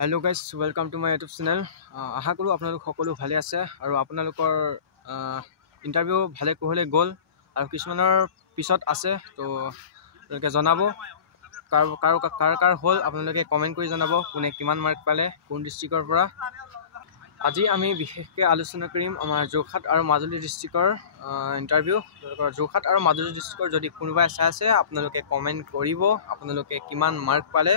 Hello guys welcome to my YouTube channel. आशा करूँ आपलोक सकलो भाले आछे और आपनालोकर इंटरव्यू भाले कुशले गल और किछुमाনৰ पिছত आछे तो আপোনালোকে জনাব কাৰ কাৰ কাৰ কাৰ হল আপোনালোকে কমেন্ট কৰি জনাব কোনে কিমান মাৰ্ক পালে কোন ডিস্ট্ৰিক্টৰ পৰা। আজি আমি বিশেষকৈ আলোচনা কৰিম আমাৰ যোৰহাট আৰু মাজুলী ডিস্ট্ৰিক্টৰ ইন্টাৰভিউ। যোৰহাট আৰু মাজুলী ডিস্ট্ৰিক্টৰ যদি কোনোবাই চাই আছে আপোনালোকে কমেন্ট কৰিব আপোনালোকে কিমান মাৰ্ক পালে।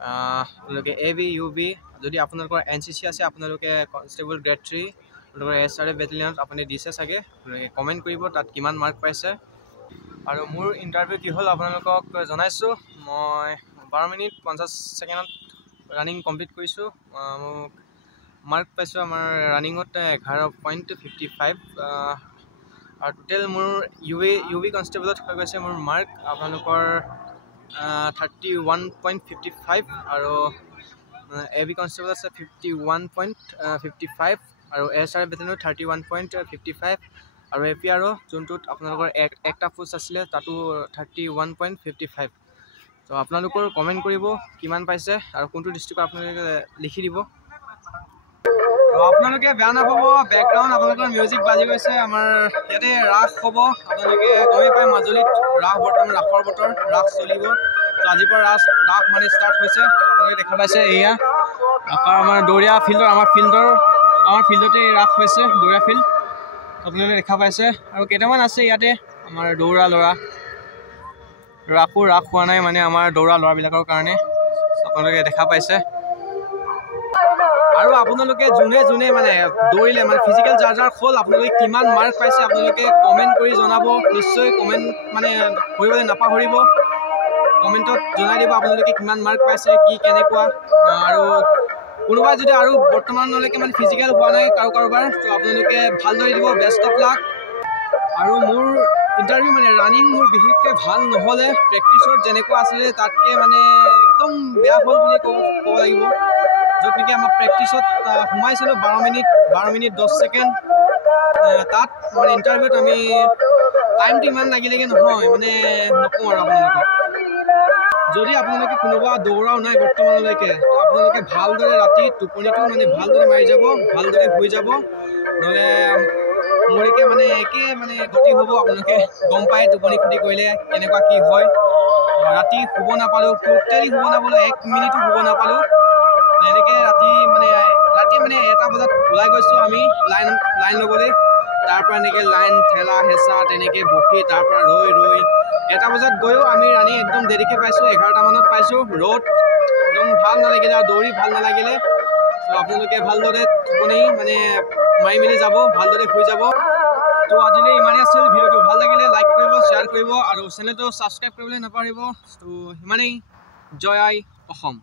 আপোনালোকে AB UB যদি আপোনালোকৰ NCC আছে আপোনালোকে কনষ্টেবল গ্ৰেড 3 আপোনালোকৰ SRF বেটেলিয়নত আপুনি দিছে চাগে কমেন্ট কৰিব তাত কিমান মাৰ্ক পাইছে। আৰু মোৰ ইন্টাৰভিউ কি হল আপোনালোকক জনাইছো। মই 12 মিনিট 50 সেকেন্ডত ৰানিং কমপ্লিট কৰিছো। মোক মাৰ্ক পাইছো আমাৰ ৰানিঙত 11.55 আৰু টোটেল মোৰ UB কনষ্টেবলত হৈ গৈছে মোৰ মাৰ্ক আপোনালোকৰ 31.55 আৰু AB কনষ্টেবল আছে 51.55 আৰু SRF বেটেলিয়নত 31.55 আৰু APR যোনটোত আপোনালোকৰ একটা পোষ্ট আছিলে তাতো 31.55। তো আপোনালোকৰ কমেন্ট কৰিব কিমান পাইছে আৰু কোনটো ডিস্ট্ৰিক্ট আপোনালোকে লিখি দিব। আপোনালোকে বেয়া নাপাব বেকগ্ৰাউণ্ড আপোনালোকৰ মিউজিক বাজি গৈছে আমাৰ ইয়াতে ৰাস হ'ব। আপোনালোকে গমে পায় মাজুলীত ৰাস বৰ্তমান ৰাসৰ বতৰ ৰাস চলিব। তো আজিৰ পৰা ৰাস মানে ষ্টাৰ্ট হৈছে। আপোনালোকে দেখা পাইছে এয়া আমাৰ দৌৰীয়া ফিল্ডৰ আমাৰ ফিল্ডতে ৰাস হৈছে দৌৰীয়া ফিল্ড আপোনালোকে দেখা পাইছে। আৰু কেইটামান আছে ইয়াতে আমাৰ দৌৰা ল'ৰা ৰাস হোৱা নাই মানে আমাৰ দৌৰা ল'ৰাবিলাকৰ কাৰণে আপোনালোকে দেখা পাইছে। আৰু আপোনালোকে যোনে মানে দৌৰিলে মানে ফিজিকেল যাৰ হ'ল আপোনালোকে কিমান মাৰ্ক পাইছে আপোনালোকে কমেন্ট কৰি জনাব। নিশ্চয় কমেন্ট মানে কৰিবলৈ নাপাহৰিব। কমেন্টত জনাই দিব আপোনালোকে কিমান মাৰ্ক পাইছে কি কেনেকুৱা। আৰু কোনোবাই যদি আৰু বৰ্তমানলৈকে মানে ফিজিকেল হোৱা নাই কাৰোবাৰ তো আপোনালোকে ভালদৰে দিব বেষ্ট অফ লাক। আৰু মোৰ ইন্টাৰভিউ মানে ৰানিং মোৰ বিশেষকৈ ভাল নহ'লে প্ৰেক্টিছত যেনেকুৱা আছিলে তাতকৈ মানে একদম বেয়া হ'ল বুলি ক'ব লাগিব। য'ত নেকি আমাৰ প্ৰেক্টিছত সোমাইছিলোঁ 12 মিনিট 10 ছেকেণ্ড তাত মানে ইণ্টাৰভিউত আমি টাইমটো ইমান লাগিলেগৈ নহয় মানে নকওঁ আৰু আপোনালোকক। যদি আপোনালোকে কোনোবা দৌৰাও নাই বৰ্তমানলৈকে তো আপোনালোকে ভালদৰে ৰাতি টোপনিটো মানে ভালদৰে মাৰি যাব ভালদৰে শুই যাব নহ'লে মোৰকে মানে একে মানে গতি হ'ব। আপোনালোকে গম পায় টোপনি ক্ষতি কৰিলে কেনেকুৱা কি হয়। ৰাতি শুব নাপালোঁ টোটেলি শুব নাপালোঁ 1 মিনিটো শুব নাপালোঁ। এনেকৈ ৰাতি মানে 1টা বজাত ওলাই গৈছোঁ আমি লাইন ল'বলৈ। তাৰ পৰা এনেকৈ লাইন ঠেলা হেঁচা তেনেকৈ বকি তাৰ পৰা ৰৈ 1টা বজাত গৈও আমি ৰানিং একদম দেৰিকৈ পাইছোঁ 11টা মানত পাইছোঁ। ৰ'দ একদম ভাল নালাগিলে আৰু দৌৰি ভাল নালাগিলে। তো আপোনালোকে ভালদৰে টোপনি মানে মাৰি মেলি যাব ভালদৰে শুই যাব। তো আজিলৈ ইমানেই আছিল। ভিডিঅ'টো ভাল লাগিলে লাইক কৰিব শ্বেয়াৰ কৰিব আৰু চেনেলটো ছাবস্ক্ৰাইব কৰিবলৈ নাপাহৰিব। তো ইমানেই। জয় আই অসম।